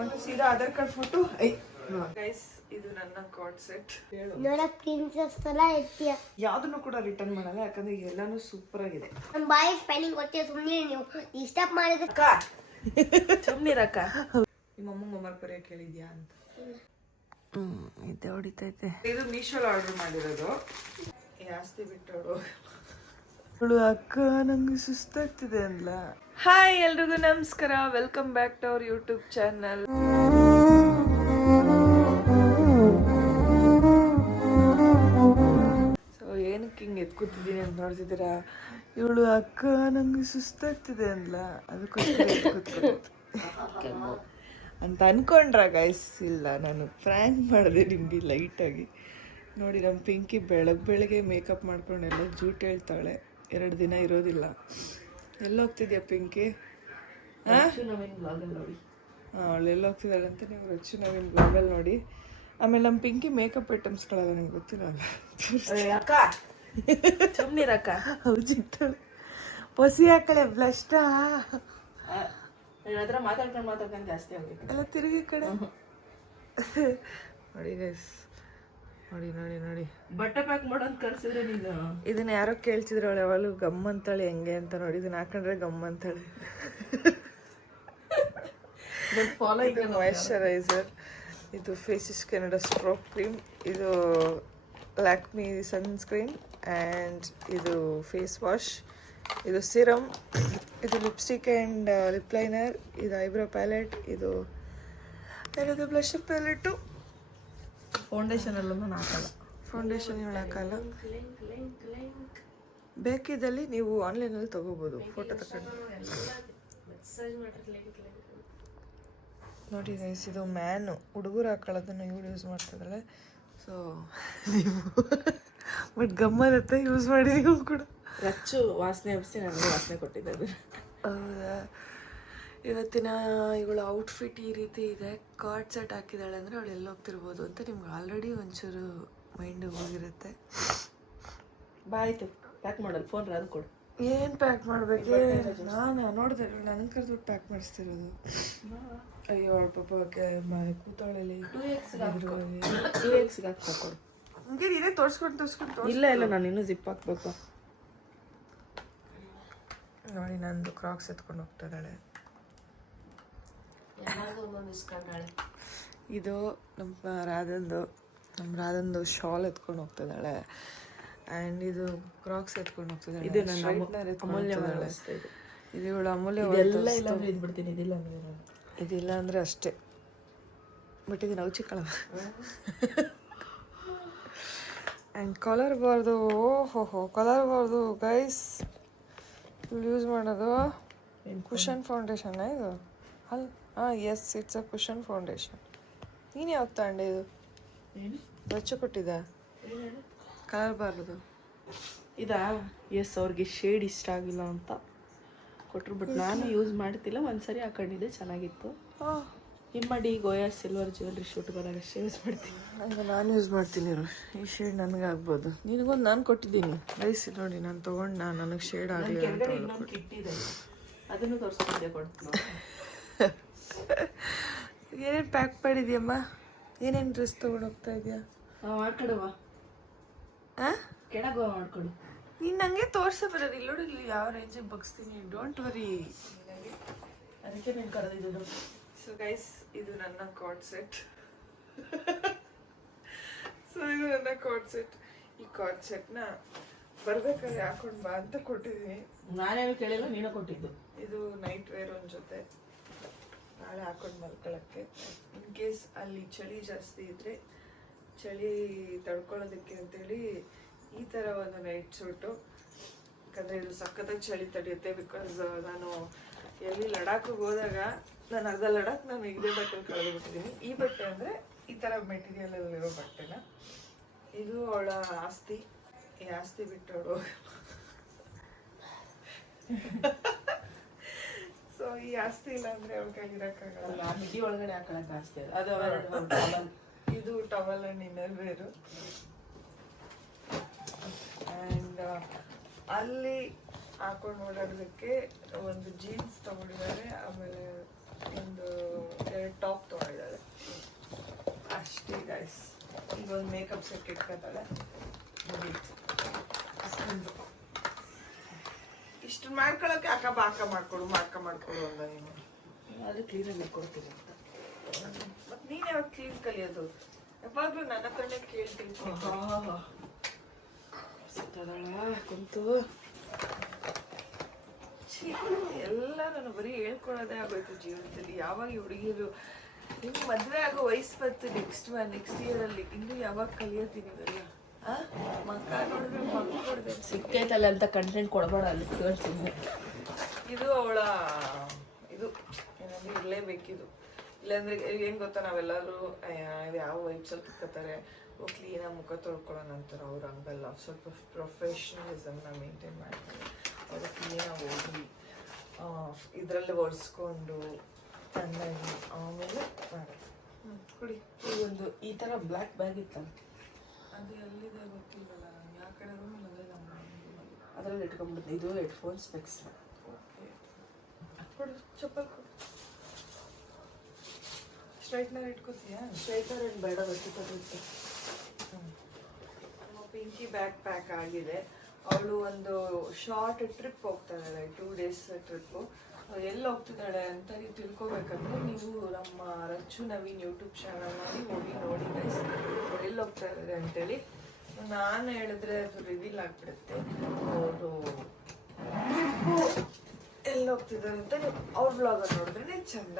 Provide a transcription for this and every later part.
ಒಂದು ಸೀದಾ Aadhaar card photo. Guys ಇದು ನನ್ನ ಕಾರ್ಡ್ ಸೆಟ್. ಪ್ರಿನ್ಸೆಸ್ ತರ ಎತ್ತಿಯ ಯಾವ್ದನ್ನು ಕೂಡ ರಿಟರ್ನ್ ಮಾಡಲ್ಲ, ಯಾಕಂದ್ರೆ ಎಲ್ಲಾನು ಸೂಪರ್ ಆಗಿದೆ. ನಮ್ಮ ಬಾಯಿ ಸ್ಪೆಲ್ಲಿಂಗ್ ಗೊತ್ತಿದೆ, ಸುಮ್ಮನೆ ನೀವು ಡಿಸ್ಟರ್ಬ್ ಮಾಡಿದ್ರೆ ಸುಮ್ಮನಿರಕ್ಕ. ನಿಮ್ಮ ಅಮ್ಮಂಗೆ ಬರೆಯಕ್ಕೆ ಹೇಳಿದ್ಯಾ ಅಂತ. ಇದ್ದೆ ಹೊಡಿತೈತೆ. ಇದು ಮೀಶೋಲ್ ಆರ್ಡರ್ ಮಾಡಿರೋದು. ಜಾಸ್ತಿ ಬಿಟ್ಟೋಡು ಅಕ್ಕ, ನಂಗೆ ಸುಸ್ತಾಗ್ತಿದೆ ಅಲ್ಲ. ಹಾಯ್ ಎಲ್ರಿಗೂ ನಮಸ್ಕಾರ, welcome back to our YouTube channel. So ಏನಕ್ಕೆ ಹಿಂಗೆ ಎತ್ಕೂತಿದ್ದೀನಿ ಅಂತ ನೋಡ್ತಿದ್ದೀರಾ? ಇವಳು ಅಕ್ಕ ನಂಗೆ ಸುಸ್ತಾಗ್ತಿದೆ ಅಲ್ಲ, ಅದಕ್ಕೋಸ್ಕರ ಅಂತ ಅನ್ಕೊಂಡ್ರ ಗೈಸ್? ಇಲ್ಲ, ನಾನು ಫ್ರ್ಯಾಂಕ್ ಮಾಡಿದೆ ನಿಮಗೆ ಲೈಟಾಗಿ. ನೋಡಿ ನಮ್ಮ ಪಿಂಕಿ ಬೆಳಗ್ಗೆ ಮೇಕಪ್ ಮಾಡ್ಕೊಂಡು ಎಲ್ಲ ಜೂಟ್ ಹೇಳ್ತಾಳೆ. 2 ದಿನ ಇರೋದಿಲ್ಲ. ಎಲ್ಲೋಗ್ತಿದ್ಯಾ ಪಿಂಕಿ? ನೋಡಿ ಅವಳು ಎಲ್ಲೋಗ್ತಿದ್ದಾಳೆ ಅಂತ ನೀವು ರಚ್ಚು ನವೀನ್ ಬ್ಲಾಗಲ್ಲಿ ನೋಡಿ. ಆಮೇಲೆ ನಮ್ಮ ಪಿಂಕಿ ಮೇಕಪ್ ಐಟಮ್ಸ್ಗಳೆಲ್ಲ ನಿಮ್ಗೆ ಗೊತ್ತಿಲ್ಲ ಅಕ್ಕ. ಸುಮ್ಮನಿರಕ್ಕ. ಹೌಜಿತ್ತಾಳೆ ಹೊಸಿ ಹಾಕಳೆ ಬ್ಲಷ್ಟ ಹತ್ರ ಮಾತಾಡ್ಕೊಂಡು ಜಾಸ್ತಿ ಆಗಿದೆ ಎಲ್ಲ ತಿರುಗಿ ಕಡೆ. ನೋಡಿ ಗೈಸ್, ನೋಡಿ ನೋಡಿ ನೋಡಿ ಬಟ್ಟೆ ಪ್ಯಾಕ್ ಮಾಡೋದು ಕಳ್ಸಿದ್ರೆ ನೀನು. ಇದನ್ನ ಯಾರೋ ಕೇಳ್ತಿದ್ರು, ಅವಳು ಯಾವಾಗಲೂ ಗಮ್ ಅಂತಾಳೆ ಹೆಂಗೆ ಅಂತ. ನೋಡಿ ಇದನ್ನ ಹಾಕೊಂಡ್ರೆ ಗಮ್ ಅಂತಾಳೆ. ಇದು ಮಾಯಶ್ಚರೈಸರ್, ಇದು ಫೇಸಿಸ್ ಕೆನಡಾ ಸ್ಟ್ರೋಕ್ ಕ್ರೀಮ್, ಇದು ಲ್ಯಾಕ್ಮಿ ಸನ್ಸ್ಕ್ರೀನ್, ಆ್ಯಂಡ್ ಇದು ಫೇಸ್ ವಾಶ್, ಇದು ಸಿರಮ್, ಇದು ಲಿಪ್ಸ್ಟಿಕ್ ಆ್ಯಂಡ್ ಲಿಪ್ ಲೈನರ್, ಇದು ಐಬ್ರೋ ಪ್ಯಾಲೆಟ್, ಇದು ಏನದು ಬ್ಲಷರ್ ಪ್ಯಾಲೆಟು. ಫೌಂಡೇಶನ್ ಎಲ್ಲ ಹಾಕಲ್ಲ, ಫೌಂಡೇಶನ್ ಇವಳು ಹಾಕಲ್ಲ. ಬೇಕಿದ್ದಲ್ಲಿ ನೀವು ಆನ್ಲೈನಲ್ಲಿ ತಗೋಬೋದು, ಫೋಟೋ ತಗೊಂಡು. ನೋಡಿ ಗೈಸ್, ಇದು ಮ್ಯಾನು, ಹುಡುಗರು ಹಾಕೊಳ್ಳೋದನ್ನು ಇವಳು ಯೂಸ್ ಮಾಡ್ತಿದ್ದಾಳೆ. ಸೊ ನೀವು ಬಟ್ ಗಮ್ಮತ್ತೆ ಯೂಸ್ ಮಾಡಿ ನೀವು ಕೂಡ. ರಚ್ಚು ವಾಸನೆ ಹಬ್ಬಿಸಿ ನನಗೆ ವಾಸನೆ ಕೊಟ್ಟಿದ್ದಾರೆ. ಹೌದಾ? ಇವತ್ತಿನ ಇವಳ ಔಟ್ಫಿಟ್ ಈ ರೀತಿ ಇದೆ. ಕಾರ್ಡ್ ಸೆಟ್ ಹಾಕಿದ್ದಾಳೆ ಅಂದರೆ ಅವಳು ಎಲ್ಲಿ ಹೋಗ್ತಿರ್ಬೋದು ಅಂತ ನಿಮ್ಗೆ ಆಲ್ರೆಡಿ ಒಂಚೂರು ಮೈಂಡಿಗೆ ಹೋಗಿರುತ್ತೆ. ಬಾಯ್ತು ಪ್ಯಾಕ್ ಮಾಡಲ್ಲ, ಫೋನ್ ಅದು ಕೊಡು. ಏನು ಪ್ಯಾಕ್ ಮಾಡಬೇಕು? ನಾನು ನೋಡಿದೆ, ನನಗೆ ಕರೆದು ಪ್ಯಾಕ್ ಮಾಡಿಸ್ತಿರೋದು. ಅಯ್ಯೋ ಅವಳ ಪಾಪ ಕೂತಾಳಲ್ಲಿ 2X ಹಾಕ್ಕೊಡು. ಹಂಗೆ ನೀನೇ ತೋರಿಸ್ಕೊಂಡು. ಇಲ್ಲ ಇಲ್ಲ, ನಾನು ಇನ್ನೂ ಜಿಪ್ ಹಾಕ್ಬೇಕು. ನೋಡಿ ನಂದು ಕ್ರಾಕ್ಸ್ ಎತ್ಕೊಂಡು ಹೋಗ್ತಾ ಇದ್ದಾಳೆ. ಇದು ನಮ್ಮ ರಾಧಂದು ಶಾಲ್ ಎತ್ಕೊಂಡು ಹೋಗ್ತಿದ್ದಾಳೆ. ಆ್ಯಂಡ್ ಇದು ಕ್ರಾಕ್ಸ್ ಎತ್ಕೊಂಡು ಹೋಗ್ತಿದ್ದಾಳೆ. ಇದು ಇದು ಇವಳು ಅಮೂಲ್ಯ. ಇದಿಲ್ಲ ಅಂದರೆ ಅಷ್ಟೇ. ಬಟ್ ಇದು ನಾವು ಚಿಕ್ಕಳ. ಆ್ಯಂಡ್ ಕಲರ್ ಬಾರ್ದು. ಓಹೋ ಕಲರ್ ಬಾರ್ದು ಗೈಸ್. ಇವಳು ಯೂಸ್ ಮಾಡೋದು ಕುಷನ್ ಫೌಂಡೇಶನ್ ಇದು ಅಲ್ಲ? Yes, it's a cushion foundation. ನೀನು ಯಾವಾಗ ತಗೊಂಡೆ? ಇದು ರಚ್ಚು ಕೊಟ್ಟಿದ್ದ ಕಲರ್ ಬಾರ್ದು ಇದಾ? ಎಸ್, ಅವ್ರಿಗೆ ಶೇಡ್ ಇಷ್ಟ ಆಗಿಲ್ಲ ಅಂತ ಕೊಟ್ಟರು. ಬಟ್ ನಾನು ಯೂಸ್ ಮಾಡ್ತಿಲ್ಲ, ಒಂದ್ಸರಿ ಹಾಕೊಂಡಿದ್ದೆ, ಚೆನ್ನಾಗಿತ್ತು. ಹಿಮ್ಮಡಿ ಗೋಯಾ ಸಿಲ್ವರ್ ಜ್ಯುವೆಲ್ರಿ ಶೂಟ್ಗಳಾಗ ಅಷ್ಟೇ ಯೂಸ್ ಮಾಡ್ತೀನಿ. ನಾನು ಯೂಸ್ ಮಾಡ್ತೀನಿ. ಈ ಶೇಡ್ ನನಗೆ ಆಗ್ಬೋದು. ನಿನಗೊಂದು ನಾನು ಕೊಟ್ಟಿದ್ದೀನಿ ಗೈಸ್, ನೋಡಿ ನಾನು ತೊಗೊಂಡು ನನಗೆ ಶೇಡ್ ಆಗಲಿ ಅಂತ. ಅದನ್ನು ತೋರಿಸ್ಕೊಂಡೆ ಕೊಡ್ತೀನಿ. ಏನೇನು ಪ್ಯಾಕ್ ಮಾಡಿದ್ಯಮ್ಮ? ಏನೇನು ಡ್ರೆಸ್ ತೊಗೊಂಡು ಹೋಗ್ತಾ ಇದೆಯಾ? ಮಾಡ್ಕೊಡುವ ಕೆಳಗೆ ಮಾಡ್ಕೊಡು. ನೀನು ನನಗೆ ತೋರಿಸ ಬರೋದು. ಇಲ್ಲಿ ನೋಡಿ, ಇಲ್ಲಿ ಯಾವ ರೇಂಜಿಗೆ ಬಗ್ಸ್ತೀನಿ. ಡೋಂಟ್ ವರಿ, ಅದಕ್ಕೆ ನೀನು ಕರೆದಿದ್ದು. ಸೊ ಗೈಸ್, ಇದು ನನ್ನ ಕಾರ್ಡ್ ಸೆಟ್. ಈ ಕಾರ್ಡ್ ಸೆಟ್ನ ಬರ್ಬೇಕಾದ್ರೆ ಹಾಕೊಂಡು ಬಾ ಅಂತ ಕೊಟ್ಟಿದ್ದೀನಿ. ನಾನೇನು ಕೇಳಿಲ್ಲ, ನೀನು ಕೊಟ್ಟಿದ್ದು. ಇದು ನೈಟ್ ವೇರ್ ಒಂದು ಜೊತೆ, ನಾಳೆ ಹಾಕೊಂಡು ಮಲ್ಕೊಳ್ಳೋಕ್ಕೆ. ಇನ್ ಕೇಸ್ ಅಲ್ಲಿ ಚಳಿ ಜಾಸ್ತಿ ಇದ್ದರೆ, ಚಳಿ ತಡ್ಕೊಳ್ಳೋದಕ್ಕೆ ಅಂತೇಳಿ ಈ ಥರ ಒಂದು ನೈಟ್ ಸೂಟು. ಯಾಕಂದರೆ ಇದು ಸಖತ್ತಾಗಿ ಚಳಿ ತಡೆಯುತ್ತೆ. ಬಿಕಾಸ್ ನಾನು ಎಲ್ಲಿ ಲಡಾಖಿಗೆ ಹೋದಾಗ ನಾನು ಅರ್ಧ ಲಡಾಖ್ ನಾನು ಇದೇ ಬಟ್ಟೆ ಕಳೆದುಬಿಟ್ಟಿದ್ದೀನಿ. ಈ ಬಟ್ಟೆ ಅಂದರೆ ಈ ಥರ ಮೆಟೀರಿಯಲಲ್ಲಿರೋ ಬಟ್ಟೆನ. ಇದು ಅವಳ ಆಸ್ತಿ. ಈ ಆಸ್ತಿ ಬಿಟ್ಟವಳು. ಸೊ ಈ ಆಸ್ತಿ ಇಲ್ಲ ಅಂದರೆ ಅವಳ ಕೈಗಿರೋಕ್ಕಾಗಲ್ಲ. ಮಿಡಿ ಒಳಗಡೆ ಹಾಕೊಳ್ಳೋಕೆ ಆಸ್ತಿ ಅದು. ಇದು towel and inner wear. And ಅಲ್ಲಿ ಹಾಕೊಂಡು ಓಡಾಡೋದಕ್ಕೆ ಒಂದು ಜೀನ್ಸ್ ತೊಗೊಂಡಿದ್ದಾರೆ. ಆಮೇಲೆ ಒಂದು 2 ಟಾಪ್ ತೊಗೊಂಡಿದ್ದಾಳೆ ಅಷ್ಟೇ ಗೈಸ್. ಈಗ ಒಂದು ಮೇಕಪ್ ಸೆಟ್ ಇಟ್ಕೊತಾಳೆ. ಇಷ್ಟು ಮಾಡ್ಕೊಳಕ್ಕೆ ಅಕ್ಕ ಮಾಡ್ಕೊಡು ಅಂದ ನೀನು. ಅದು ಕ್ಲೀನಾಗಿ ಮಾಡ್ಕೊಡ್ತೀನಿ ಅಂತ. ಮತ್ತೆ ನೀನು ಯಾವಾಗ ಕ್ಲೀನ್ ಕಲಿಯೋದು? ಯಾವಾಗಲೂ ನನ್ನ ಹತ್ರನೇ ಕೇಳ್ತೀನಿ. ಕುಂತು ಎಲ್ಲ ನಾನು ಬರೀ ಹೇಳ್ಕೊಳೋದೇ ಆಗೋಯ್ತು ಜೀವನದಲ್ಲಿ. ಯಾವಾಗ ಈ ಹುಡುಗಿರು ನಿಮ್ಗೆ ಮದುವೆ ಆಗೋ ವಯಸ್ಸು ಬಂತು ನೆಕ್ಸ್ಟ್ ಇಯರಲ್ಲಿ, ಇನ್ನೂ ಯಾವಾಗ ಕಲಿಯೋತೀನಿ ಇವೆಲ್ಲ? ಮಕ್ಕ ನೋಡಿದ್ರೆ ಮಕ್ಕ ನೋಡಿದೆ ಸಿಕ್ಕೈತಲ್ಲ ಅಂತ ಕಂಟೆಂಟ್ ಕೊಡಬೇಡ ಅಲ್ಲಿ ಕೇಳ್ತೀನಿ. ಇದು ಅವಳ ಇದು ಏನಾದ್ರು ಇರಲೇಬೇಕಿದು. ಇಲ್ಲಾಂದ್ರೆ ಏನು ಗೊತ್ತಾ, ನಾವೆಲ್ಲರೂ ಯಾವ ವೈಬ್ಸಲ್ಲಿ ತಿಕ್ಕೋತಾರೆ, ಕ್ಲೀನಾಗಿ ಮುಖ ತೊಳ್ಕೊಳ್ಳೋಣ ಅಂತಾರೆ. ಅವ್ರು ಹಂಗಲ್ಲ, ಸ್ವಲ್ಪ ಪ್ರೊಫೆಷ್ನಲಿಸಮ್ನ ಮೇಂಟೈನ್ ಮಾಡ್ತಾರೆ. ಅವರು ಕ್ಲೀನಾಗಿ ಹೋಗಿ ಇದರಲ್ಲಿ ಒರೆಸ್ಕೊಂಡು ಚೆನ್ನಾಗಿ ಆಮೇಲೆ ಮಾಡೋದು. ಕುಡಿ. ಒಂದು ಈ ಥರ ಬ್ಲ್ಯಾಕ್ ಬ್ಯಾಗ್ ಇತ್ತಲ್ಲ, ಅದು ಎಲ್ಲಿದೆ ಗೊತ್ತಿಲ್ಲಲ್ಲ. ಯಾವ ಕಡೆ ರೂಮಲ್ಲಿ ನಮ್ಮ ಅದರಲ್ಲಿ ಇಟ್ಕೊಂಡ್ಬಿಟ್ಟು. ಇದು ಹೆಡ್ಫೋನ್ ಸ್ಪೆಕ್ಸ್. ಕೊಡು ಚಪ್ಪಲ್ ಕೊಡು. ಸ್ಟ್ರೈಟ್ನರ್ ಇಟ್ಕೋತೀಯಾ? ಸ್ಟ್ರೈಟರ್ ಏನು ಬೇಡ, ಗೊತ್ತಿರುತ್ತೆ. ನಮ್ಮ ಪಿಂಕಿ ಬ್ಯಾಗ್ ಪ್ಯಾಕ್ ಆಗಿದೆ. ಅವಳು ಒಂದು ಶಾರ್ಟ್ ಟ್ರಿಪ್ ಹೋಗ್ತಾ ಇದ್ದಾಳೆ, 2 days ಟ್ರಿಪ್ಪು. ಎಲ್ಲಿ ಹೋಗ್ತಿದ್ದಾಳೆ ಅಂತ ನೀವು ತಿಳ್ಕೊಬೇಕಂದ್ರೆ ನೀವು ನಮ್ಮ ರಚ್ಚು ನವೀನ್ ಯೂಟ್ಯೂಬ್ ಚಾನಲ್ನಲ್ಲಿ ಹೋಗಿ ನೋಡಿ ಗೈಸ್, ಅವ್ರು ಎಲ್ಲಿ ಹೋಗ್ತಾ ಇದ್ದಾರೆ ಅಂತೇಳಿ. ನಾನು ಹೇಳಿದ್ರೆ ಅದು ರಿವೀಲ್ ಆಗಿಬಿಡುತ್ತೆ. ಅವರು ಎಲ್ಲಿ ಹೋಗ್ತಿದ್ದಾರೆ ಅಂತ ನೀವು ಅವ್ರ ವ್ಲಾಗ್ ನೋಡಿದ್ರೆ ಚಂದ.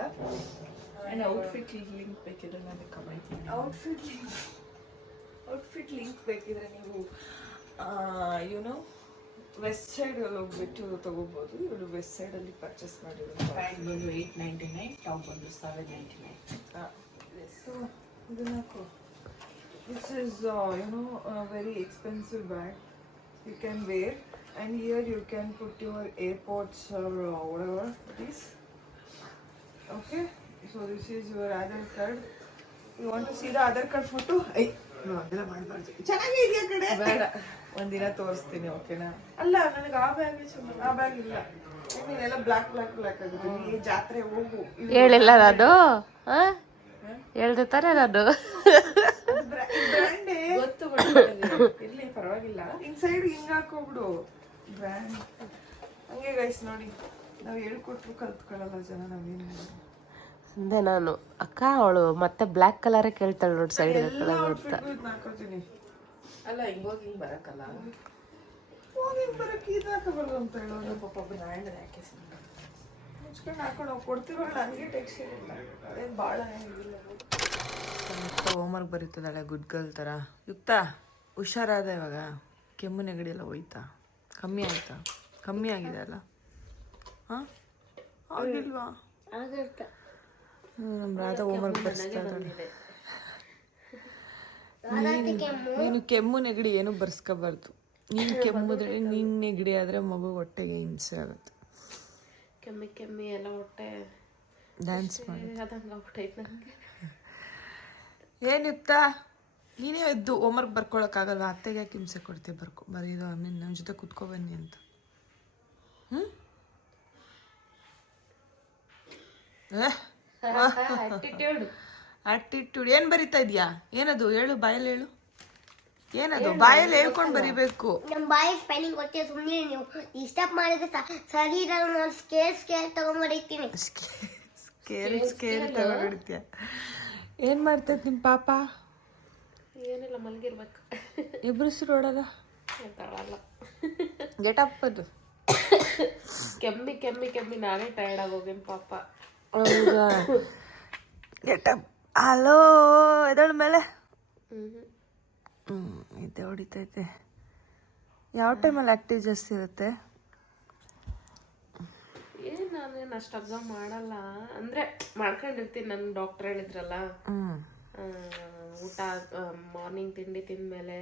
ಔಟ್ಫಿಟ್ ಲಿಂಕ್ ಬೇಕಿದ್ರೆ ನನಗೆ ಕಮೆಂಟ್ ಮಾಡಿ. ಔಟ್ಫಿಟ್ ಲಿಂಕ್ ಬೇಕಿದ್ರೆ ನೀವು ಯುನೋ ವೆಸ್ಟ್ ಸೈಡಲ್ಲಿ ಹೋಗ್ಬಿಟ್ಟು ತೊಗೋಬೋದು. ಇವಳು ವೆಸ್ಟ್ ಸೈಡಲ್ಲಿ ಪರ್ಚೇಸ್ ಮಾಡಿರೋದು. ಪ್ಯಾಂಟ್ ಬಂದು 899, ಟಾಪ್ ಬಂದು 799. ಸೊ ಇದನ್ನ this is very expensive bag. You can wear and here you can put your AirPods or whatever it is. Okay, so this is your Aadhaar card. You want to see the Aadhaar card photo? ಅದೆಲ್ಲ ಮಾಡಬಾರ್ದು. ಚೆನ್ನಾಗಿದೆಯಾ ಕಡೆ? ಬೇಡ, ಒಂದಿನ ತೋರಿಸ್ತೀನಿ. ಓಕೆನಾ? ಅಲ್ಲ, ನನಗೆ ಆ ಬ್ಯಾಗ್ ಆ ಬ್ಯಾಗ್ ಇಲ್ಲ. ನೀನೆಲ್ಲ ಬ್ಲ್ಯಾಕ್ ಆಗುತ್ತೆ. ನೀ ಜಾತ್ರೆ ಹೋಗು. ಹೇಳಿಲ್ಲ ನಾನು, ಹೇಳ್ದೆ ತಾನೆ ನಾನು. ಬ್ರ್ಯಾಂಡೇ ಗೊತ್ತು, ಇರ್ಲಿ ಪರವಾಗಿಲ್ಲ. ಇನ್ಸೈಡ್ ಹಿಂಗೆ ಹಾಕೋಬಿಡು ಬ್ರ್ಯಾಂಡ್. ಹಂಗೆ ಗೈಸ್ ನೋಡಿ, ನಾವು ಹೇಳ್ಕೊಟ್ರು ಕಲ್ತ್ಕೊಳ್ಳಲ್ಲ ಜನ. ನಾವೇನು ಅಂದೆ ನಾನು, ಅಕ್ಕ ಅವಳು ಮತ್ತೆ ಬ್ಲ್ಯಾಕ್ ಕಲರೇ ಕೇಳ್ತಾಳೆ ನೋಡಿ, ಸೈಡ್ ಹಾಕೋತೀನಿ. ಅಲ್ಲ, ಹಿಂಗೋಗಿ ಬರಕ್ಕಲ್ಲ, ಹೋಗಿ ಬರಕ್ಕೆ ಇದು ಹಾಕೋಬಾರ್ದು ಅಂತ ಹೇಳೋದು. ಪಾಪ ಬ್ರ್ಯಾಂಡ್ ಯಾಕೆ ಮುಚ್ಕೊಂಡು ಹಾಕೊಂಡು ನಾವು ಕೊಡ್ತೀವಲ್ಲ, ನನಗೆ ಟೆಕ್ಸ್ಚರ್ ಇಲ್ಲ. ಅದೇನು ಭಾಳ ಏನಿಲ್ಲ. ಹೋಮ್ವರ್ಕ್ ಬರೀತದಾಳೆ ಗುಡ್ ಗರ್ಲ್ ಥರ. ಯುಕ್ತ ಹುಷಾರಾದ ಇವಾಗ? ಕೆಮ್ಮು ನೆಗಡಿ ಎಲ್ಲ ಹೋಯ್ತಾ? ಕಮ್ಮಿ ಆಯ್ತಾ? ಕಮ್ಮಿ ಆಗಿದೆ ಅಲ್ಲ? ಹಾಂ, ಆಗಿಲ್ವಾ? ನಮ್ಮ ರಾಧಾ ಹೋಮ್ವರ್ಕ್ ಬರ್ಸ್ತಾ ಇದ್ದಾಳೆ. ನೀನು ಕೆಮ್ಮು ನೆಗಡಿ ಏನು ಬರ್ಸ್ಕೋಬಾರ್ದು. ನೀನು ಕೆಮ್ಮುದ್ರೆ ನೀನು ನೆಗಡಿ ಆದರೆ ಮಗು ಹೊಟ್ಟೆಗೆ ಹಿಂಸೆ ಆಗುತ್ತೆ. ಕೆಮ್ಮಿ ಎಲ್ಲ ಹೊಟ್ಟೆ ಡ್ಯಾನ್ಸ್ ಮಾಡಿ ಅದಂಗೆ ನನಗೆ. ಏನಿತ್ತ ನೀನೇ ಎದ್ದು ಹೋಮ್ವರ್ಕ್ ಬರ್ಕೊಳಕ್ಕಾಗಲ್ವ? ಅತ್ತೆಗೆ ಯಾಕೆ ಹಿಂಸೆ ಕೊಡ್ತೀವಿ? ಬರೀದು ನಮ್ಮ ಜೊತೆ ಕುತ್ಕೊ ಬನ್ನಿ ಅಂತ. ಆಟಿಟ್ಯೂಡ್ ಏನು ಬರಿತಾ ಇದೆಯಾ? ಏನದು ಹೇಳು, ಬಾಯಲ್ಲಿ ಹೇಳು. ಏನದು? ಬಾಯಲ್ಲಿ ಹೇಳ್ಕೊಂಡು ಬರಿಬೇಕು. ನಮ್ಮ ಬಾಯಿ ಸ್ಪೆಲ್ಲಿಂಗ್ ಗೊತ್ತಿದೆ, ಸುಮ್ಮನೆ ನೀವು ಡಿಸ್ಟರ್ಬ್ ಮಾಡಿದ್ರೆ ಸರಿ ಇರಲ್ಲ. ನಾನು ಸ್ಕೇಲ್ ತಗೊಂಡ್ಬರೀತೀನಿ. ಸ್ಕೇಲ್ ತಗೊಂಡಿರ್ತೀಯ? ಏನು ಮಾಡ್ತೈತೆ ನಿಮ್ಮ ಪಾಪ? ಏನಿಲ್ಲ, ಮಲಗಿರ್ಬೇಕು. ಇಬ್ರು ನೋಡಲ್ಲ, ಗೆಟಪ್ ಅದು. ಕೆಮ್ಮಿ ನಾನೇ ಟೈರ್ಡ್ ಆಗೋಗೇನು ಪಾಪ. ಹೌದಾ? ಗೆಟಪ್. ಹಲೋ, ಎದಳ ಮೇಲೆ ನಿದ್ದೆ ಹೊಡಿತೈತೆ. ಯಾವ ಟೈಮಲ್ಲಿ ಆ್ಯಕ್ಟಿವ್ ಜಾಸ್ತಿ ಇರುತ್ತೆ? ನಾನೇನು ಅಷ್ಟು ಅಬ್ಸರ್ವ್ ಮಾಡಲ್ಲ, ಅಂದರೆ ಮಾಡ್ಕೊಂಡಿರ್ತೀನಿ. ನನ್ನ ಡಾಕ್ಟರ್ ಹೇಳಿದ್ರಲ್ಲ, ಊಟ ಮಾರ್ನಿಂಗ್ ತಿಂಡಿ ತಿಂದಮೇಲೆ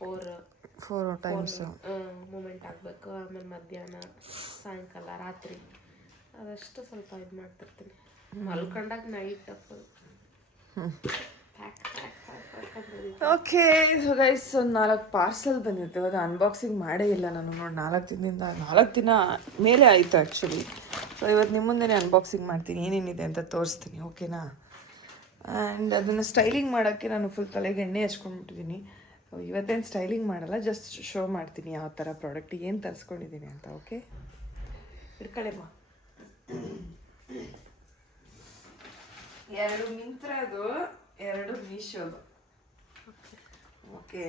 4 ಟೈಮ್ಸ್ ಮೂಮೆಂಟ್ ಆಗಬೇಕು. ಆಮೇಲೆ ಮಧ್ಯಾಹ್ನ, ಸಾಯಂಕಾಲ, ರಾತ್ರಿ ಅದಷ್ಟು ಸ್ವಲ್ಪ ಇದು ಮಾಡ್ತಿರ್ತೀನಿ. ಮಲ್ಕೊಂಡಾಗ ನೈಟ್ ಓಕೆ. ಸೊ ಗೈಸ್, ಒಂದು 4 ಪಾರ್ಸಲ್ ಬಂದಿರ್ತೇವೆ. ಅದು ಅನ್ಬಾಕ್ಸಿಂಗ್ ಮಾಡೇ ಇಲ್ಲ ನಾನು. ನೋಡಿ, 4 ದಿನ ಮೇಲೆ ಆಯಿತು ಆ್ಯಕ್ಚುಲಿ. ಸೊ ಇವತ್ತು ನಿಮ್ಮ ಮುಂದೆ ಅನ್ಬಾಕ್ಸಿಂಗ್ ಮಾಡ್ತೀನಿ, ಏನೇನಿದೆ ಅಂತ ತೋರಿಸ್ತೀನಿ, ಓಕೆನಾ. ಆ್ಯಂಡ್ ಅದನ್ನು ಸ್ಟೈಲಿಂಗ್ ಮಾಡೋಕ್ಕೆ ನಾನು ಫುಲ್ ತಲೆಗೆ ಎಣ್ಣೆ ಹಚ್ಕೊಂಡ್ಬಿಟ್ಟಿದ್ದೀನಿ. ಸೊ ಇವತ್ತೇನು ಸ್ಟೈಲಿಂಗ್ ಮಾಡಲ್ಲ, ಜಸ್ಟ್ ಶೋ ಮಾಡ್ತೀನಿ ಯಾವ ಥರ ಪ್ರಾಡಕ್ಟಿಗೆ ಏನು ತರಿಸ್ಕೊಂಡಿದ್ದೀನಿ ಅಂತ. ಓಕೆ, ಇಟ್ಕೊಳ್ಳೆಮ್ಮ. 2 ಮಿಂತ್ರದು, 2 ಮೀಶೋದು. ಓಕೆ,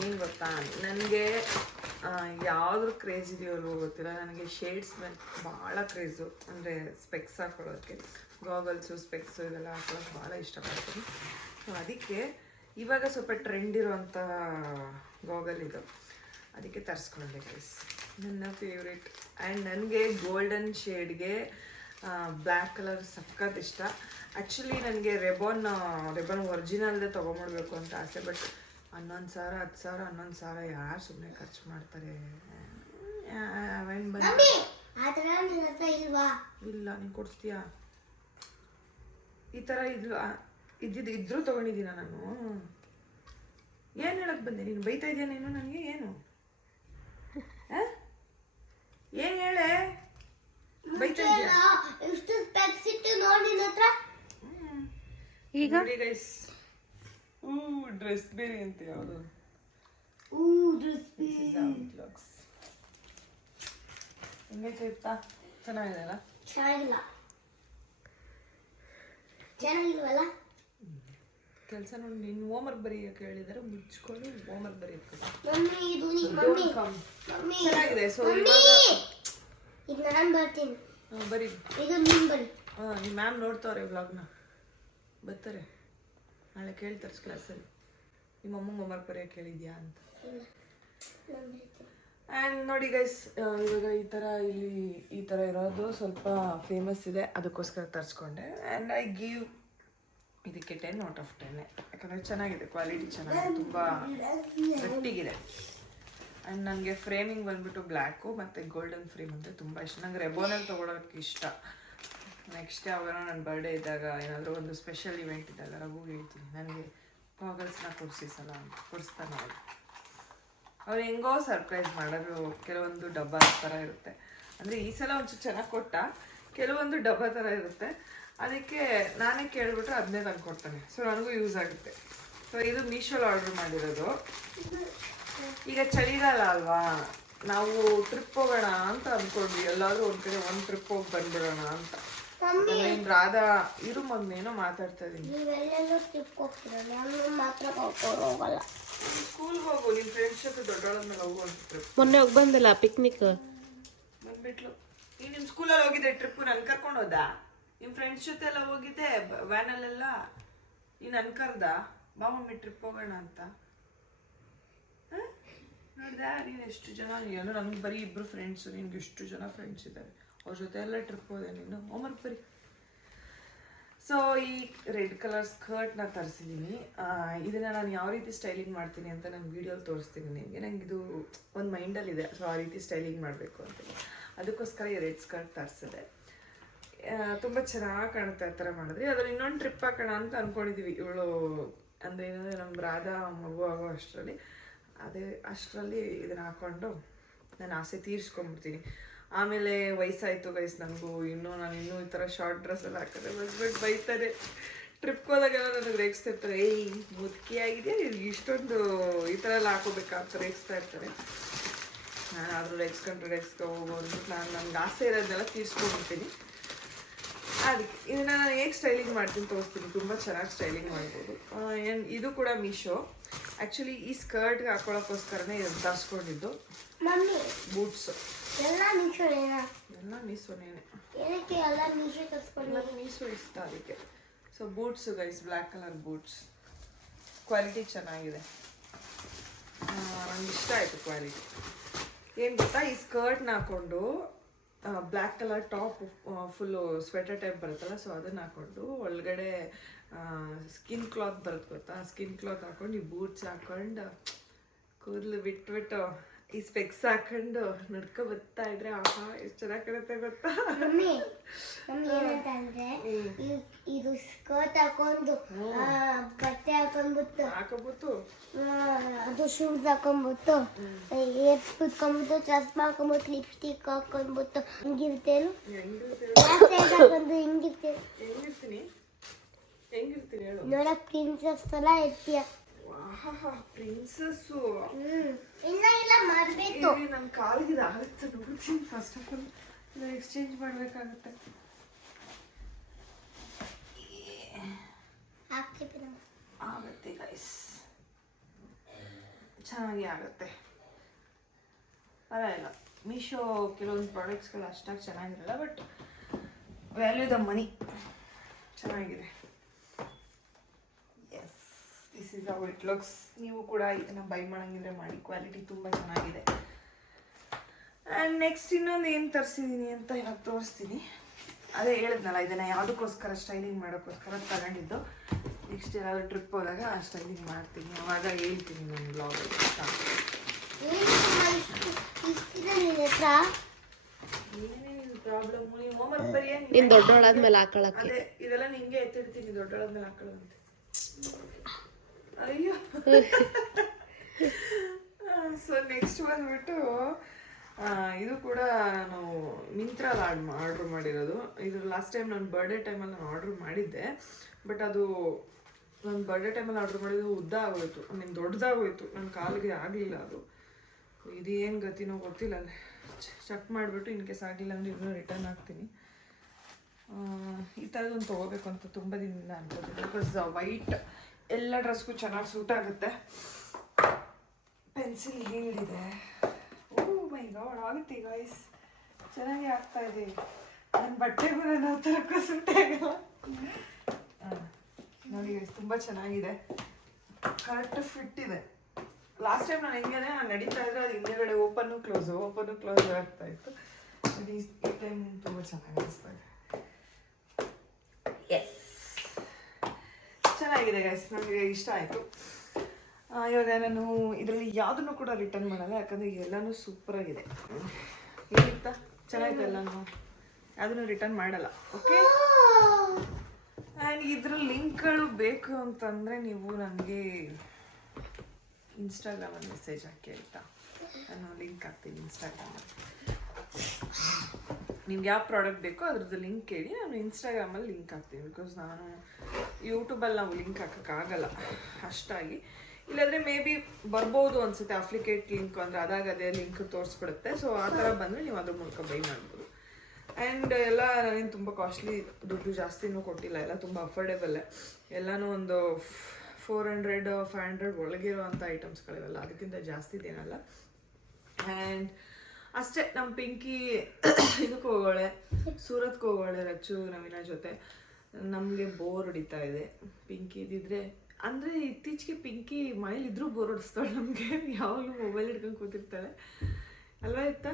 ಏನು ಗೊತ್ತಾ, ನನಗೆ ಯಾವುದ್ರ ಕ್ರೇಜ್ ಇದೆಯೋ ಅಲ್ವೋ ಗೊತ್ತಿಲ್ಲ, ನನಗೆ ಶೇಡ್ಸ್ ಮೇಲೆ ಭಾಳ ಕ್ರೇಜು. ಅಂದರೆ ಸ್ಪೆಕ್ಸ್ ಹಾಕೊಳ್ಳೋಕ್ಕೆ, ಗಾಗಲ್ಸು ಸ್ಪೆಕ್ಸು ಇದೆಲ್ಲ ಹಾಕೊಳ್ಳೋಕೆ ಭಾಳ ಇಷ್ಟಪಡ್ತೀನಿ. ಸೊ ಅದಕ್ಕೆ ಇವಾಗ ಸ್ವಲ್ಪ ಟ್ರೆಂಡ್ ಇರೋವಂಥ ಗಾಗಲ್ ಇದು, ಅದಕ್ಕೆ ತರಿಸ್ಕೊಂಡೆ ಗೈಸ್. ನನ್ನ ಫೇವ್ರೇಟ್. ಆ್ಯಂಡ್ ನನಗೆ ಗೋಲ್ಡನ್ ಶೇಡ್ಗೆ ಬ್ಲ್ಯಾಕ್ ಕಲರ್ ಸಖತ್ ಇಷ್ಟ. ಆ್ಯಕ್ಚುಲಿ ನನಗೆ ರೆಬಾನ್ ಒರಿಜಿನಲ್ದೇ ತೊಗೊಂಬಿಡ್ಬೇಕು ಅಂತ ಆಸೆ. ಬಟ್ 11,000 10,000 11,000 ಯಾರು ಸುಮ್ಮನೆ ಖರ್ಚು ಮಾಡ್ತಾರೆ? ಇಲ್ಲ, ನೀನು ಕೊಡಿಸ್ತೀಯಾ? ಈ ಥರ ಇದ್ರೂ ತೊಗೊಂಡಿದ್ದೀನ ನಾನು. ಏನು ಹೇಳಕ್ಕೆ ಬಂದೆ? ನೀನು ಬೈತಾ ಇದೆಯಾ ನೀನು ನನಗೆ? ಏನು ಏನು ಹೇಳೆ? ಬೈತಾ ಇದೆಯಾ? ಈಗ ಗೈಸ್, ಡ್ರೆಸ್ ಬೇರೆ ಅಂತ ಯಾವುದು ಹೆಂಗೈತಾ? ಚೆನ್ನಾಗಿದೆ ಅಲ್ಲ? ಚೆನ್ನಾಗಿಲ್ವಲ್ಲ? ಕೆಲಸ ನೋಡಿ, ನೀನು ಹೋಮ್ವರ್ಕ್ ಬರೆಯೋಕೆ ಹೇಳಿದರೆ ಮುಚ್ಕೊಂಡು ಹೋಮ್ವರ್ಕ್ ಬರೆಯೋಕೆ. ಚೆನ್ನಾಗಿದೆ. ಸೊ ಈಗ ನಾನು ಬರ್ತೀನಿ. ಬರೀ ಈಗ ನೀನು ಬರಿ. ನಿಮ್ಮ ಮ್ಯಾಮ್ ನೋಡ್ತಾವ್ರೆ ವ್ಲಾಗ್ನ, ಬರ್ತಾರೆ ನಾಳೆ. ಕೇಳ್ತಾರೆ ಕ್ಲಾಸಲ್ಲಿ, ನಿಮ್ಮ ಅಮ್ಮಂಗೆ ಹೋಮ್ವರ್ಕ್ ಬರೆಯೋಕೆ ಹೇಳಿದ್ಯಾ ಅಂತ. ಆ್ಯಂಡ್ ನೋಡಿ ಗೈಸ್, ಇವಾಗ ಈ ಥರ ಇರೋದು ಸ್ವಲ್ಪ ಫೇಮಸ್ ಇದೆ, ಅದಕ್ಕೋಸ್ಕರ ತರಿಸ್ಕೊಂಡೆ. ಆ್ಯಂಡ್ ಐ ಗಿವ್ ಇದಕ್ಕೆ 10 out of 10. ಯಾಕಂದರೆ ಚೆನ್ನಾಗಿದೆ, ಕ್ವಾಲಿಟಿ ಚೆನ್ನಾಗಿದೆ, ತುಂಬ ಗಟ್ಟಿಗಿದೆ. ಆ್ಯಂಡ್ ನನಗೆ ಫ್ರೇಮಿಂಗ್ ಬಂದ್ಬಿಟ್ಟು ಬ್ಲ್ಯಾಕು ಮತ್ತು ಗೋಲ್ಡನ್ ಫ್ರೇಮ್ ಅಂದರೆ ತುಂಬ ಇಷ್ಟ. ನಂಗೆ ರೆಬೋನಲ್ಲಿ ತೊಗೊಳೋಕ್ಕೆ ಇಷ್ಟ. ನೆಕ್ಸ್ಟ್ ಯಾವಾಗ ನನ್ನ ಬರ್ಡೇ ಇದ್ದಾಗ, ಏನಾದರೂ ಒಂದು ಸ್ಪೆಷಲ್ ಇವೆಂಟ್ ಇದ್ದಾಗ ರಘುಗೆ ಹೇಳ್ತೀನಿ, ನನಗೆ ಗಾಗಲ್ಸ್ನ ಕೊಡಿಸಿ ಸಲ ಅಂತ. ಕೊಡಿಸ್ತಾನೆ ಅವ್ರು ಹೆಂಗೋ ಸರ್ಪ್ರೈಸ್ ಮಾಡೋದು. ಕೆಲವೊಂದು ಡಬ್ಬ ಥರ ಇರುತ್ತೆ, ಅಂದರೆ ಈ ಸಲ ಒಂಚೂರು ಚೆನ್ನಾಗಿ ಕೊಟ್ಟ, ಕೆಲವೊಂದು ಡಬ್ಬ ಥರ ಇರುತ್ತೆ. ಅದಕ್ಕೆ ನಾನೇ ಕೇಳಿಬಿಟ್ರೆ ಅದನ್ನೇ ತಂದು ಕೊಡ್ತಾನೆ. ಸೊ ನನಗೂ ಯೂಸ್ ಆಗುತ್ತೆ. ಸೊ ಇದು ಮೀಶೋಲ್ಲಿ ಆರ್ಡ್ರ್ ಮಾಡಿರೋದು. ಈಗ ಚಳಿಗಾಲ ಅಲ್ವಾ, ನಾವು ಟ್ರಿಪ್ ಹೋಗೋಣ ಅಂತ ಅಂದ್ಕೊಂಡ್ವಿ. ಎಲ್ಲಾದರೂ ಒಂದು ಕಡೆ ಒಂದು ಟ್ರಿಪ್ ಹೋಗಿ ಬಂದ್ಬಿಡೋಣ ಅಂತ. ಇನ್ನು ರಾಧಾ ಇರು ಮಗನೇನೋ ಮಾತಾಡ್ತಾ ಇದ್ದೀನಿ. ಸ್ಕೂಲ್ಗೆ ಹೋಗು, ನಿಮ್ಮ ಫ್ರೆಂಡ್ಸ್ ಜೊತೆ ದೊಡ್ಡೋಳ ಮೇಲೆ ಹೋಗು ಅಂತ ಟ್ರಿಪ್. ಮೊನ್ನೆ ಹೋಗಿ ಬಂದಿಲ್ಲ ಪಿಕ್ನಿಕ್, ಬಂದ್ಬಿಟ್ಲು. ಈಗ ನಿಮ್ಮ ಸ್ಕೂಲಲ್ಲಿ ಹೋಗಿದ್ದೆ ಟ್ರಿಪ್, ನಾನು ಕರ್ಕೊಂಡು ಹೋದ? ನಿಮ್ಮ ಫ್ರೆಂಡ್ಸ್ ಜೊತೆ ಎಲ್ಲ ಹೋಗಿದ್ದೆ ವ್ಯಾನಲ್ಲೆಲ್ಲ, ನೀನು ನನ್ನ ಕರ್ದ ಬಾ ಮಮ್ಮಿ ಟ್ರಿಪ್ ಹೋಗೋಣ ಅಂತ. ನೋಡ್ದೆ ನೀನು ಎಷ್ಟು ಜನ, ಏನೋ ನನಗೆ ಬರೀ 2 ಫ್ರೆಂಡ್ಸು, ನಿನ್ಗೆ ಎಷ್ಟು ಜನ ಫ್ರೆಂಡ್ಸ್ ಇದ್ದಾರೆ, ಅವ್ರ ಜೊತೆ ಎಲ್ಲ ಟ್ರಿಪ್ ಹೋದೆ ನೀನು. ಹೋಮ್ವರ್ಕ್ ಬರೀ. ಸೊ ಈ ರೆಡ್ ಕಲರ್ ಸ್ಕರ್ಟ್ನ ತರಿಸಿದ್ದೀನಿ. ಇದನ್ನು ನಾನು ಯಾವ ರೀತಿ ಸ್ಟೈಲಿಂಗ್ ಮಾಡ್ತೀನಿ ಅಂತ ನಾನು ವೀಡಿಯೋಲಿ ತೋರಿಸ್ತೀನಿ ನಿಮಗೆ. ನಂಗೆ ಇದು ಒಂದು ಮೈಂಡಲ್ಲಿದೆ, ಸೊ ಆ ರೀತಿ ಸ್ಟೈಲಿಂಗ್ ಮಾಡಬೇಕು ಅಂತ. ಅದಕ್ಕೋಸ್ಕರ ಈ ರೆಡ್ ಸ್ಕರ್ಟ್ ತರಿಸಿದೆ. ತುಂಬ ಚೆನ್ನಾಗಿ ಕಾಣುತ್ತೆ ಆ ಥರ ಮಾಡಿದ್ರಿ. ಅದ್ರಲ್ಲಿ ಇನ್ನೊಂದು ಟ್ರಿಪ್ ಹಾಕೋಣ ಅಂತ ಅಂದ್ಕೊಂಡಿದ್ದೀವಿ. ಇವಳು ಅಂದರೆ ಏನಂದರೆ ನಮ್ಮ ರಾಧಾ ಮಗು ಆಗೋ ಅಷ್ಟರಲ್ಲಿ ಇದನ್ನು ಹಾಕ್ಕೊಂಡು ನಾನು ಆಸೆ ತೀರಿಸ್ಕೊಂಡ್ಬಿಡ್ತೀನಿ. ಆಮೇಲೆ ವಯಸ್ಸಾಯಿತು ಗೈಸ್ ನನಗೂ, ನಾನು ಇನ್ನೂ ಈ ಥರ ಶಾರ್ಟ್ ಡ್ರೆಸ್ ಎಲ್ಲ ಹಾಕಿದ್ರೆ ಹಸ್ಬೆಂಡ್ ಬೈತಾರೆ. ಟ್ರಿಪ್ಗೆ ಹೋದಾಗೆಲ್ಲ ನನಗೆ ರೇಗಿಸ್ತಿರ್ತಾರೆ, ಏಯ್ ಮುದುಕಿ ಆಗಿದೆ ಇಷ್ಟೊಂದು ಈ ಥರ ಎಲ್ಲ ಹಾಕೋಬೇಕಾ ಅಂತ ರೇಗಿಸ್ತಾ ಇರ್ತಾರೆ. ನಾನು ಆದರೂ ರೇಗಿಸ್ಕೊಂಡು ಹೋಗ್ಬೋದು. ನನಗೆ ಆಸೆ ಇರೋದನ್ನೆಲ್ಲ ತೀರಿಸ್ಕೊಂಡ್ಬಿಡ್ತೀನಿ. ಅದಕ್ಕೆ ಇದನ್ನು ನಾನು ಹೇಗೆ ಸ್ಟೈಲಿಂಗ್ ಮಾಡ್ತೀನಿ ತೋರಿಸ್ತೀನಿ. ತುಂಬ ಚೆನ್ನಾಗಿ ಸ್ಟೈಲಿಂಗ್ ಮಾಡ್ಬೋದು. ಇದು ಕೂಡ ಮೀಶೋ. ಆ್ಯಕ್ಚುಲಿ ಈ ಸ್ಕರ್ಟ್ಗೆ ಹಾಕೊಳ್ಳೋಕ್ಕೋಸ್ಕರನೇ ಇದನ್ನು ತರಿಸ್ಕೊಂಡಿದ್ದು. ಬೂಟ್ಸು ಎಲ್ಲ ಮೀಶೋನೇನೆ. ನನಗೆ ಮೀಶೋ ಇಷ್ಟ ಅದಕ್ಕೆ. So boots guys, black colour boots, quality ಚೆನ್ನಾಗಿದೆ, ನನಗೆ ಇಷ್ಟ ಆಯಿತು ಕ್ವಾಲಿಟಿ. ಏನು ಗೊತ್ತಾ, ಈ ಸ್ಕರ್ಟ್ನ ಹಾಕ್ಕೊಂಡು black colour top full sweater type ಬರುತ್ತಲ್ಲ, ಸೊ ಅದನ್ನು ಹಾಕ್ಕೊಂಡು ಒಳಗಡೆ ಸ್ಕಿನ್ ಕ್ಲಾತ್ ಬರುತ್ತೆ ಗೊತ್ತಾ, ಸ್ಕಿನ್ ಕ್ಲಾತ್ ಹಾಕ್ಕೊಂಡು ಈ ಬೂಟ್ಸ್ ಹಾಕ್ಕೊಂಡು ಕೂದಲು ಬಿಟ್ಬಿಟ್ಟು ಈ ಸ್ಪೆಕ್ಸ್ ಹಾಕೊಂಡು ನಡ್ಕೊ ಬರ್ತಾ ಇದ್ರೆ ಆಹಾ ಎಷ್ಟು ಚೆನ್ನಾಗಿ ಕಾಣುತ್ತೆ ಗೊತ್ತಾ. ಏನಂತಂದ್ರೆ ಇದು ಸ್ಕರ್ಟ್ ಹಾಕೊಂಡು ಬಟ್ಟೆ ಹಾಕೊಂಡ್ಬಿಟ್ಟು ಅದು ಶೂಸ್ ಹಾಕೊಂಡ್ಬಿಟ್ಟು ಏರ್ಸ್ ಕುತ್ಕೊಂಡ್ಬಿಟ್ಟು ಚಸ್ಮಾ ಹಾಕೊಂಡ್ಬಿಟ್ಟು ಲಿಪ್ಸ್ಟಿಕ್ ಹಾಕೊಂಡ್ಬಿಟ್ಟು ಹಿಂಗಿರ್ತೇನು ಹಾಕೊಂಡು ಹಿಂಗಿರ್ತೇನು ಹೆಂಗಿರ್ತೀನಿ ಹೇಳು. ನೋಡಕ್ ಪ್ರಿನ್ಸಸ್ ತರ ಇರ್ತೀಯ. ಪ್ರಿನ್ಸಸ್ಸು ಇಲ್ಲ ಮಾಡ್ಬೇಕು. ನನ್ನ ಕಾಲಿಗೆ ಆಗುತ್ತೆ ನೋಡ್ತೀನಿ. ಫಸ್ಟ್ ಆಫ್ ಆಲ್ ಇದನ್ನ ಎಕ್ಸ್ಚೇಂಜ್ ಮಾಡಬೇಕಾಗುತ್ತೆ. ಆಗುತ್ತೆ ಗೈಸ್, ಚೆನ್ನಾಗಿ ಆಗುತ್ತೆ, ಪರವಾಗಿಲ್ಲ. ಮೀಶೋ ಕೆಲವೊಂದು ಪ್ರಾಡಕ್ಟ್ಸ್ಗಳು ಅಷ್ಟಾಗಿ ಚೆನ್ನಾಗಿರಲ್ಲ, ಬಟ್ ವ್ಯಾಲ್ಯೂ ದ ಮನಿ ಚೆನ್ನಾಗಿದೆ. Yes, this is how it looks. ನೀವು ಕೂಡ ಇದನ್ನು ಬೈ ಮಾಡೋಂಗಿದ್ರೆ ಮಾಡಿ, ಕ್ವಾಲಿಟಿ ತುಂಬ ಚೆನ್ನಾಗಿದೆ. ಆ್ಯಂಡ್ ನೆಕ್ಸ್ಟ್ ಇನ್ನೊಂದು ಏನು ತರಿಸಿದ್ದೀನಿ ಅಂತ ಇವಾಗ ತೋರಿಸ್ತೀನಿ. ಅದೇ ಹೇಳಿದ್ನಲ್ಲ, ಇದನ್ನು ಯಾವುದಕ್ಕೋಸ್ಕರ ಸ್ಟೈಲಿಂಗ್ ಮಾಡೋಕ್ಕೋಸ್ಕರ ತಗೊಂಡಿದ್ದು. ನೆಕ್ಸ್ಟ್ ಏನಾದರೂ ಟ್ರಿಪ್ ಹೋದಾಗ ಆ ಸ್ಟೈಲಿಂಗ್ ಮಾಡ್ತೀನಿ, ಅವಾಗ ಹೇಳ್ತೀನಿ ನನ್ನ ಬ್ಲಾಗಲ್ಲಿ. ಏನೇನು ಪ್ರಾಬ್ಲಮ್, ನೀವು ಹೋಮ್ವರ್ಕ್ ಬರೆಯಂಗೆ ನೀನು ದೊಡ್ಡೋಳಾದ್ಮೇಲೆ ಹಾಕೊಳಕ್ಕೆ. ಅದೇ ಇದೆಲ್ಲ ನಿಂಗೆ ಎತ್ತಿಡ್ತೀನಿ, ದೊಡ್ಡೋಳಾದ್ಮೇಲೆ ಹಾಕೊಳ್ಳೋಂತೆ. ಅಯ್ಯೋ. ಸೊ ನೆಕ್ಸ್ಟ್ ಬಂದ್ಬಿಟ್ಟು ಇದು ಕೂಡ ನಾವು ಮಿಂತ್ರಲ್ಲಿ ಆರ್ಡ್ರ್ ಮಾಡಿರೋದು. ಇದು ಲಾಸ್ಟ್ ಟೈಮ್ ನನ್ನ ಬರ್ಡೇ ಟೈಮಲ್ಲಿ ನಾನು ಆರ್ಡ್ರ್ ಮಾಡಿದ್ದೆ, ಬಟ್ ಅದು ನನ್ನ ಬರ್ಡೇ ಟೈಮಲ್ಲಿ ಆರ್ಡ್ರ್ ಮಾಡಿದ್ದು ಉದ್ದ ಆಗೋಯ್ತು, ದೊಡ್ಡದಾಗೋಯ್ತು, ನನ್ನ ಕಾಲಿಗೆ ಆಗಲಿಲ್ಲ. ಅದು ಇದು ಏನು ಗತಿನೋ ಗೊತ್ತಿಲ್ಲ. ಚೆಕ್ ಮಾಡಿಬಿಟ್ಟು ಇನ್ ಕೇಸ್ ಆಗಲಿಲ್ಲ ಅಂದರೆ ಇನ್ನೂ ರಿಟರ್ನ್ ಹಾಕ್ತೀನಿ. ಈ ಥರದೊಂದು ತೊಗೋಬೇಕು ಅಂತ ತುಂಬ ದಿನದಿಂದ ಅನ್ಕೋತೀನಿ. ಬಿಕಾಸ್ ವೈಟ್ ಎಲ್ಲ ಡ್ರೆಸ್ಗೂ ಚೆನ್ನಾಗಿ ಸೂಟ್ ಆಗುತ್ತೆ. ಪೆನ್ಸಿಲ್ ಹೀಲ್ಡಿದೆ. ಓ ಮೈ ಗಾಡ್, ಆಗುತ್ತೆ ಗೈಸ್, ಚೆನ್ನಾಗಿ ಆಗ್ತಾ ಇದೆ. ನನ್ನ ಬಟ್ಟೆಗೂ ನನ್ನ ಥರಕ್ಕೂ ಸೂಟ್ ಆಗಲ್ಲ. ನೋಡಿ ಗೈಸ್, ತುಂಬ ಚೆನ್ನಾಗಿದೆ, ಕರೆಕ್ಟ್ ಫಿಟ್ ಇದೆ. ಲಾಸ್ಟ್ ಟೈಮ್ ನಾನು ಹೆಂಗೆ ನಾನು ನಡೀತಾ ಇದ್ರೆ ಅದು ಹಿಂದೆಗಡೆ ಓಪನ್ನು ಕ್ಲೋಸು ಆಗ್ತಾ ಇತ್ತು. ಈ ಟೈಮ್ ತುಂಬ ಚೆನ್ನಾಗಿ ಅನಿಸ್ತಾ ಇದೆ. ಎಸ್, ಚೆನ್ನಾಗಿದೆ ಗೈಸ್, ನನಗೆ ಇಷ್ಟ ಆಯಿತು. ಇವಾಗ ನಾನು ಇದರಲ್ಲಿ ಯಾವುದನ್ನು ಕೂಡ ರಿಟರ್ನ್ ಮಾಡಲ್ಲ, ಯಾಕಂದರೆ ಎಲ್ಲನೂ ಸೂಪರಾಗಿದೆ. ಏನಿತ್ತಾ ಚೆನ್ನಾಗಿದೆ, ಎಲ್ಲನೂ ಯಾವುದನ್ನು ರಿಟರ್ನ್ ಮಾಡಲ್ಲ. ಓಕೆ, ಆ್ಯಂಡ್ ಇದ್ರ ಲಿಂಕ್ಗಳು ಬೇಕು ಅಂತಂದರೆ ನೀವು ನನಗೆ ಇನ್ಸ್ಟಾಗ್ರಾಮಲ್ಲಿ ಮೆಸೇಜ್ ಹಾಕಿ ಆಯಿತಾ, ನಾನು ಲಿಂಕ್ ಹಾಕ್ತೀನಿ ಇನ್ಸ್ಟಾಗ್ರಾಮಲ್ಲಿ. ನಿಮ್ಗೆ ಯಾವ ಪ್ರಾಡಕ್ಟ್ ಬೇಕೋ ಅದ್ರದ್ದು ಲಿಂಕ್ ಹೇಳಿ, ನಾನು ಇನ್ಸ್ಟಾಗ್ರಾಮಲ್ಲಿ ಲಿಂಕ್ ಹಾಕ್ತೀನಿ. ಬಿಕಾಸ್ ನಾನು ಯೂಟ್ಯೂಬಲ್ಲಿ ನಾವು ಲಿಂಕ್ ಹಾಕೋಕ್ಕಾಗಲ್ಲ ಅಷ್ಟಾಗಿ. ಇಲ್ಲಾಂದರೆ ಮೇ ಬಿ ಬರ್ಬೋದು ಅನಿಸುತ್ತೆ ಅಪ್ಲಿಕೇಟ್ ಲಿಂಕ್, ಅಂದರೆ ಅದಾಗ ಅದೇ ಲಿಂಕ್ ತೋರಿಸ್ಬಿಡುತ್ತೆ. ಸೊ ಆ ಥರ ಬಂದರೆ ನೀವು ಅದ್ರ ಮೂಲಕ ಬೈ ಮಾಡ್ಬೋದು. ಆ್ಯಂಡ್ ಎಲ್ಲ ನಾನೇನು ತುಂಬ ಕಾಸ್ಟ್ಲಿ, ದುಡ್ಡು ಜಾಸ್ತಿನೂ ಕೊಟ್ಟಿಲ್ಲ, ಎಲ್ಲ ತುಂಬ ಅಫೋರ್ಡೆಬಲ್ಲೇ. ಎಲ್ಲನೂ ಒಂದು 400-500 ಒಳಗಿರುವಂಥ ಐಟಮ್ಸ್ಗಳಿವೆಲ್ಲ, ಅದಕ್ಕಿಂತ ಜಾಸ್ತಿದೇನಲ್ಲ. ಆ್ಯಂಡ್ ಅಷ್ಟೇ, ನಮ್ಮ ಪಿಂಕಿ ಇದಕ್ಕೆ ಹೋಗೋಳೆ, ಸೂರತ್ಗೆ ಹೋಗೋಳೆ ರಚ್ಚು ನವೀನ ಜೊತೆ. ನಮಗೆ ಬೋರ್ ಹೊಡಿತಾ ಇದೆ. ಪಿಂಕಿ ಇದ್ದಿದ್ರೆ, ಅಂದರೆ ಇತ್ತೀಚೆಗೆ ಪಿಂಕಿ ಮನೇಲಿದ್ರೂ ಬೋರ್ ಹೊಡಿಸ್ತಾಳೆ ನಮಗೆ. ಯಾವಾಗಲೂ ಮೊಬೈಲ್ ಹಿಡ್ಕೊಂಡು ಕೂತಿರ್ತಾಳೆ ಅಲ್ವಾ ಇತ್ತಾ?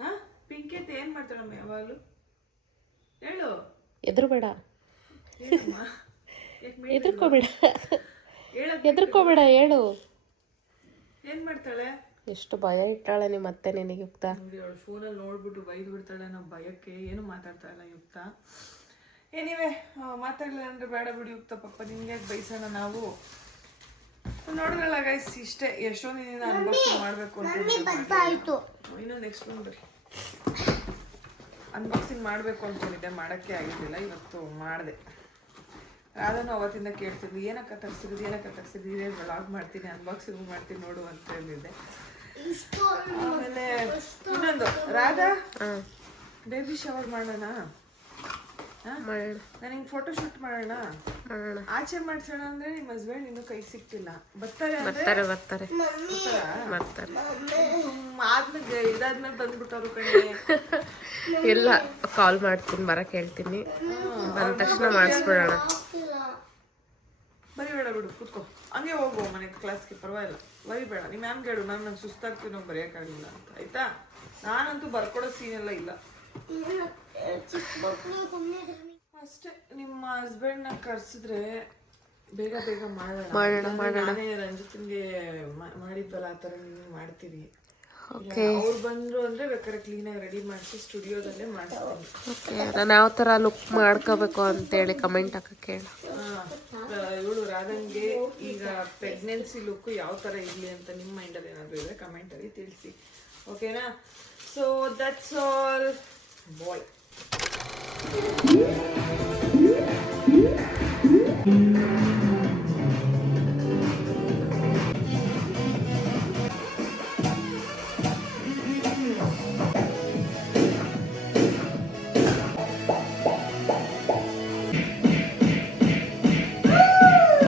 ಹಾಂ, ಪಿಂಕಿ ಅಂತ ಏನು ಮಾಡ್ತಾಳೆ ನಮ್ಮ ಯಾವಾಗಲೂ? ಹೇಳು. ಎದುರುಬೇಡ, ಏನಮ್ಮ, ಎದುರ್ಕೋಬೇಡ, ಹೇಳು. ಏನು ಮಾಡ್ತಾಳೆ? ಎಷ್ಟು ಭಯ ಇಟ್ಟಾಳೆ ನಿಮ್ಮ ಅತ್ತೆ ನಿನಗೆ ಯುಕ್ತ. ನೋಡಿ, ಅವಳು ಫೋನಲ್ಲಿ ನೋಡ್ಬಿಟ್ಟು ಬೈದು ಬಿಡ್ತಾಳೆ. ನಾವು ಭಯಕ್ಕೆ ಏನು ಮಾತಾಡ್ತಾ ಇಲ್ಲ ಯುಕ್ತ. ಏನಿವೆ, ಮಾತಾಡಲಿಲ್ಲ ಅಂದರೆ ಬೇಡ ಬಿಡಿ ಯುಕ್ತ, ಪಾಪ ನಿಮ್ಗೆ ಯಾಕೆ ಬೈಸೋಣ ನಾವು. ನೋಡಿದ್ರಲ್ಲ ಗೈಸ್, ಇಷ್ಟೇ. ಎಷ್ಟೊಂದು ದಿನ ಅನ್ಬಾಕ್ಸಿಂಗ್ ಮಾಡಬೇಕು ಅಂತ ಇನ್ನೊಂದು ನೆಕ್ಸ್ಟ್ ಬರ್ರಿ ಅನ್ಬಾಕ್ಸಿಂಗ್ ಮಾಡಬೇಕು ಅಂದ್ಕೊಂಡಿದ್ದೆ, ಮಾಡೋಕ್ಕೆ ಆಗಿರಲಿಲ್ಲ. ಇವತ್ತು ಮಾಡಿದೆ. ಅದನ್ನು ಅವತ್ತಿಂದ ಕೇಳ್ತಿದ್ವಿ, ಏನಕ್ಕ ತರಿಸಿದ್ವಿ, ಇದೇ ವ್ಲಾಗ್ ಮಾಡ್ತೀನಿ, ಅನ್ಬಾಕ್ಸಿಂಗ್ ಮಾಡ್ತೀನಿ ನೋಡು ಅಂತ ಹೇಳಿದ್ದೆ. ಆಮೇಲೆ ಇನ್ನೊಂದು, ರಾಧಾ ಬೇಬಿ ಶವರ್ ಮಾಡೋಣ, ನಾನು ಹಿಂಗೆ ಫೋಟೋ ಶೂಟ್ ಮಾಡೋಣ, ಆಚೆ ಮಾಡ್ಸೋಣ ಅಂದರೆ ನಿಮ್ಮ ಹಸ್ಬೆಂಡ್ ಇನ್ನೂ ಕೈ ಸಿಕ್ತಿಲ್ಲ. ಬರ್ತಾರೆ ಆದ್ಮೇಲೆ ಇದಾದ್ಮೇಲೆ ಬಂದ್ಬಿಟ್ಟವ್ರು ಕಡೆ. ಇಲ್ಲ, ಕಾಲ್ ಮಾಡ್ತೀನಿ, ಬರಕ್ಕೆ ಹೇಳ್ತೀನಿ, ಬಂದ ತಕ್ಷಣ ಮಾಡಿಸ್ಬಿಡೋಣ. ಬರಿಬೇಡ ಬಿಡು, ಕೂತ್ಕೋ, ಹಂಗೆ ಹೋಗು ಮನೆಗೆ ಕ್ಲಾಸ್ಗೆ, ಪರವಾಗಿಲ್ಲ, ಬರಿಬೇಡ. ನಿಮ್ಮ ಮ್ಯಾಮ್ಗೆ ಹೇಳು, ಮ್ಯಾಮ್ ನಂಗೆ ಸುಸ್ತಾಗ್ತೀವಿ, ನಾವು ಬರೆಯೋಕ್ಕಾಗಲಿಲ್ಲ ಅಂತ, ಆಯಿತಾ? ನಾನಂತೂ ಬರ್ಕೊಡೋ ಸೀನೆಲ್ಲ ಇಲ್ಲ ಅಷ್ಟೇ. ನಿಮ್ಮ ಹಸ್ಬೆಂಡ್ನ ಕರ್ಸಿದ್ರೆ ಬೇಗ ಮಾಡೋಣ. ನಾನೇ ರಂಜಿತ್ಗೆ ಮಾಡಿದ್ವಲ್ಲ ಆ ಥರ ನೀವು ಮಾಡ್ತೀರಿ. ಅವ್ರು ಬಂದ್ರು ಅಂದ್ರೆ ಬೇಕಾದ್ರೆ ಕ್ಲೀನಾಗಿ ರೆಡಿ ಮಾಡಿಸಿ ಸ್ಟುಡಿಯೋದಲ್ಲೇ ಮಾಡಿಸ್ತೀನಿ. ನಾನು ಯಾವ ಥರ ಲುಕ್ ಮಾಡ್ಕೋಬೇಕು ಅಂತೇಳಿ ಕಮೆಂಟ್ ಹಾಕಕ್ಕೆ ಹೇಳಿ. ಇವಳು ರಾಧನ್ಗೆ ಈಗ ಪ್ರೆಗ್ನೆನ್ಸಿ ಲುಕ್ ಯಾವ ಥರ ಇರಲಿ ಅಂತ ನಿಮ್ಮ ಮೈಂಡಲ್ಲಿ ಏನಾದರೂ ಇದ್ರೆ ಕಮೆಂಟಲ್ಲಿ ತಿಳಿಸಿ, ಓಕೆನಾ? So that's all bye.